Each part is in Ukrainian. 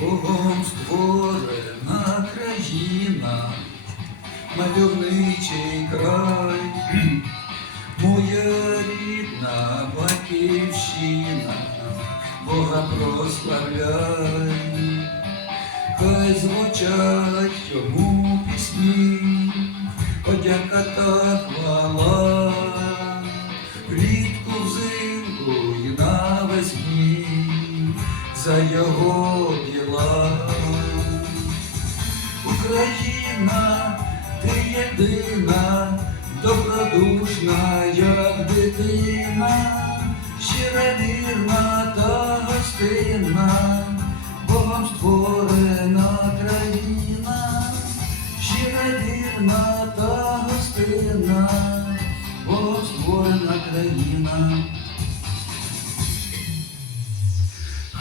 Богом створена країна, мальовничий край, моя рідна батьківщина, Бога прославляй, хай звучать йому пісні, подяка та. За його діла. Україна, ти єдина, добродушна, як дитина, щира вірна та гостинна, Богом створена країна, щира вірна та гостинна, Богом створена країна.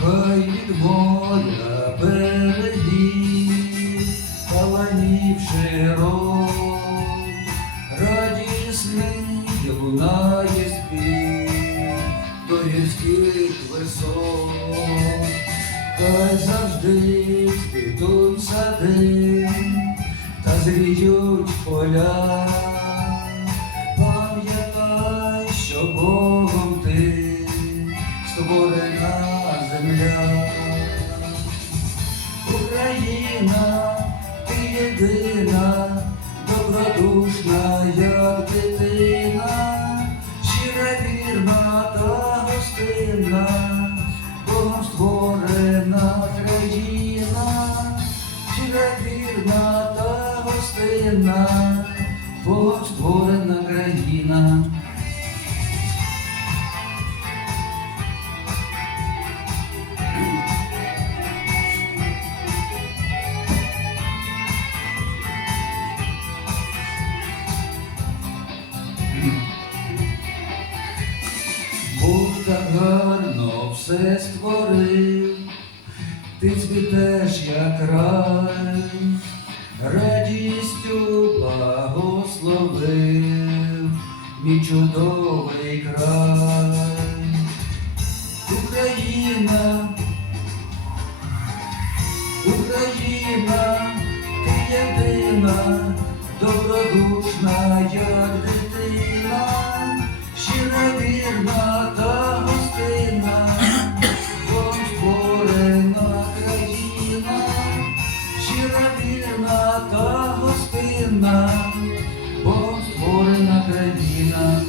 Хай від моря берегів, таланів широк, радісний лунає спів до гірських висот, хай завжди цвітуть сади та зріють поля. Пам'ятай, що Богом Україна, ти єдина, добродушна, як дитина, щира вірна та гостинна, Богом створена країна, щира вірна та гостинна, Богом створена країна. Гарно все створив, ти цвітеш, як рай, радістю благословив мій чудовий край. Україна, Україна, ти єдина, добродушна, як дитина, щира вірна вірна та гостинна, Богом створена країна,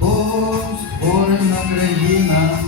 Богом створена країна.